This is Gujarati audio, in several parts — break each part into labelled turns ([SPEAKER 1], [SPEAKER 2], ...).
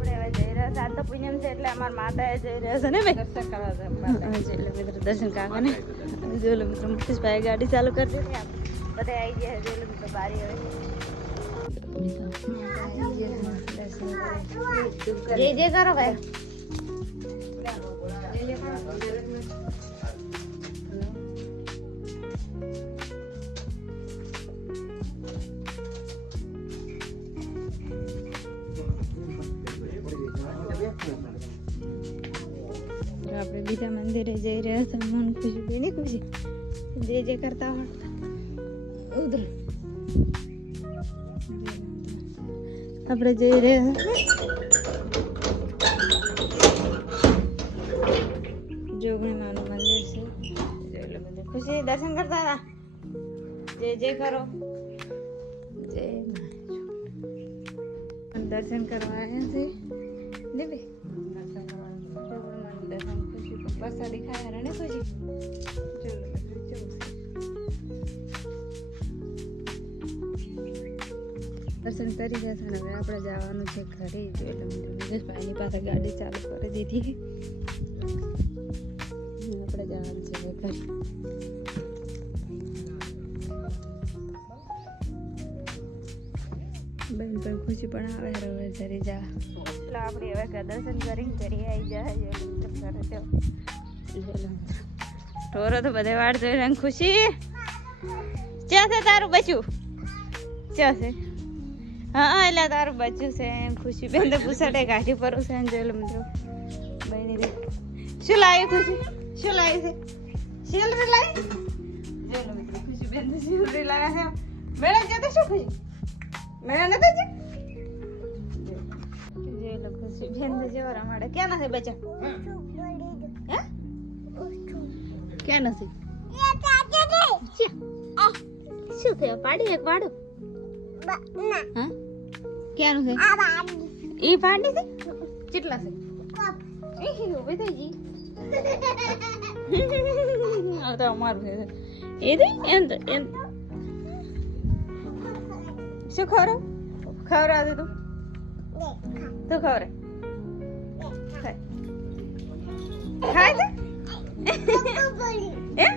[SPEAKER 1] આપણે હવે જઈ રહ્યા છે. આજ તો પૂનમ છે એટલે અમારા માતાએ જઈ રહ્યા છે ને ભાઈ? દર્શન કરવા છે એટલે મિત્રો દર્શન કાકા ને. જો લો મિત્રો મુકેશભાઈ ગાડી ચાલુ કરી દીધી. આપણે આવી ગયા છે લો મિત્રો બારી હવે. કરો ભાઈ. આપણે બીજા મંદિરે જઈ રહ્યા હતા, મન ખુશી બેની ખુશી. જે જે કરતા હોય. ઉધર. આપણે જઈ રહ્યા જોગણી માનું મંદિર છે. જોઈ લો બધું. ખુશી, દર્શન કરતા હતા? જય જય કરો. જય મા. દર્શન કરવા આવ્યા છે. ખુશી પ્રસાદી ખાયા ને ખુશી જોઈ લો. બધું કેવું છે દર્શન કરી ગયા ને હવે આપણે જવાનું છે ઘરે. જો એટલે વિજયભાઈની પાસે ગાડી ચાલુ કરી દીધી. આપણે જવાનું છે ઘરે. બેન પણ ખુશી પણ આવે હવે ઘરે જા. એટલે આપણે હવે દર્શન કરીને ઘરે આવી જાય ઘરે તો. ઢોરો તો બધે વાળ જોઈ ને, ખુશી? ક્યાં તારું બચ્યું ક્યાં હા, એટલે તારું બચ્યું છે એમ, ખુશી. બેન તો પૂછાટે કાઢી પરું છે જોઈ લો મિત્રો. બહેની શું લાવ્યું ખુશી? શું લાવ્યું છે? શિલરી લાવી? જોઈ લો મિત્રો, ખુશી બેન તો શિલરી લાવ્યા છે. મેળા જતો શું ખુશી? મેળા નતો છે જોઈ લો બેન તો જેવા રમાડે ક્યાં નથી શું થયું? પાડી એક હા? ક્યાંનું ઈ પાડી છે? કેટલા છે? એ એમ એમ શું ખવડાવ ખવડાવ દે તું? તું ખવડે ખાય ખાય છે એ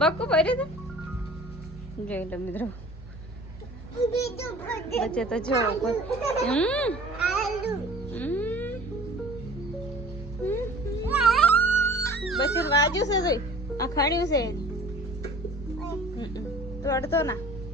[SPEAKER 1] દે ભર્યું છે જોઈ લો મિત્રો. બચ્ચે તો જો હમ. બચ્ચું વાજ્યું છે જોઈ. આ ખાણ્યું છે તોડતો ના.